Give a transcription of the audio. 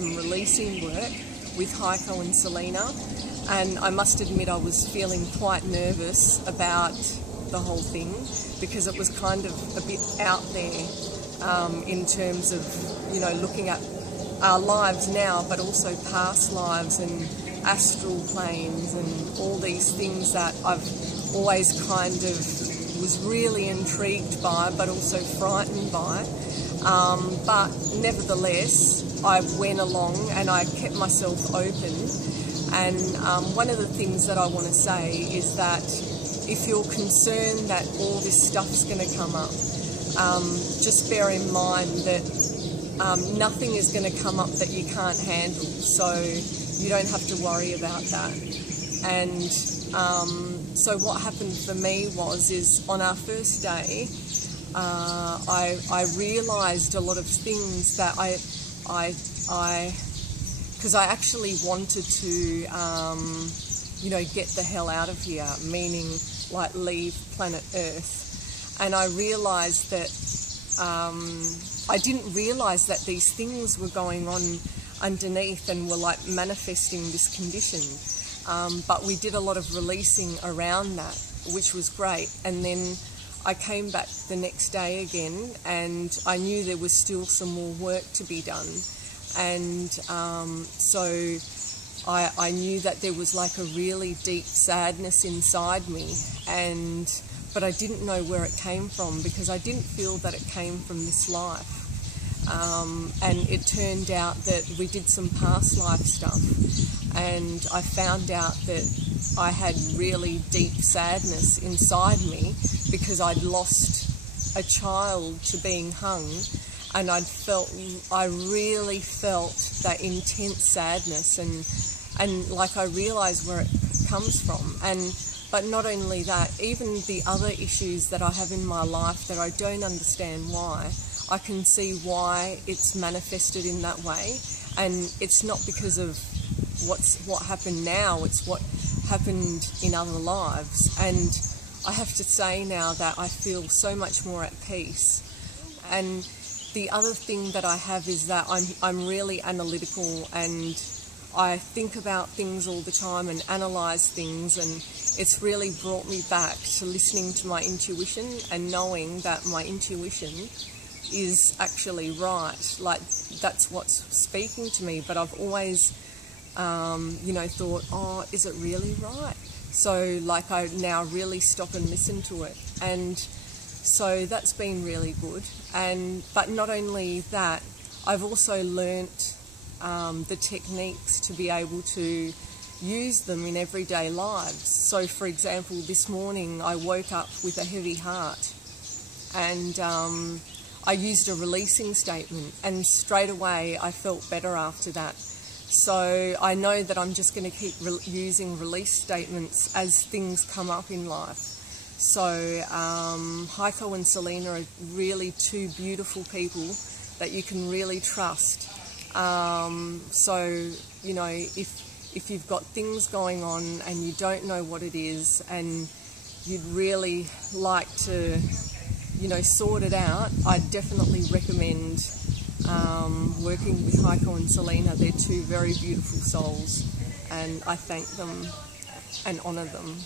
some releasing work with Heiko and Selina, and I must admit I was feeling quite nervous about the whole thing because it was kind of a bit out there in terms of, you know, looking at our lives now, but also past lives and astral planes and all these things that I've always kind of was really intrigued by, but also frightened by. But nevertheless, I went along and I kept myself open. And one of the things that I want to say is that if you're concerned that all this stuff's going to come up, just bear in mind that nothing is going to come up that you can't handle, so you don't have to worry about that. And so what happened for me is on our first day, I realised a lot of things that because I actually wanted to, you know, get the hell out of here, meaning like leave planet Earth. And I realised that I didn't realise that these things were going on underneath and were like manifesting this condition. But we did a lot of releasing around that, which was great. And then I came back the next day again, and I knew there was still some more work to be done. And so I knew that there was like a really deep sadness inside me, but I didn't know where it came from because I didn't feel that it came from this life. And it turned out that we did some past life stuff, and I found out that I had really deep sadness inside me because I'd lost a child to being hung, and I really felt that intense sadness, and like I realised where it comes from. But not only that, even the other issues that I have in my life that I don't understand why, I can see why it's manifested in that way. And it's not because of what happened now, it's what happened in other lives. And I have to say now that I feel so much more at peace. And the other thing that I have is that I'm really analytical, and I think about things all the time and analyse things, and it's really brought me back to listening to my intuition and knowing that my intuition is actually right. Like, that's what's speaking to me, but I've always, you know, thought, oh, is it really right? So, like, I now really stop and listen to it. And so that's been really good. But not only that, I've also learnt the techniques to be able to use them in everyday lives. So, for example, this morning I woke up with a heavy heart, and I used a releasing statement, and straight away I felt better after that. So I know that I'm just going to keep using release statements as things come up in life. So Heiko and Selina are really two beautiful people that you can really trust. So, you know, if you've got things going on and you don't know what it is and you'd really like to, you know, sort it out, I definitely recommend working with Heiko and Selina. They're two very beautiful souls, and I thank them and honour them.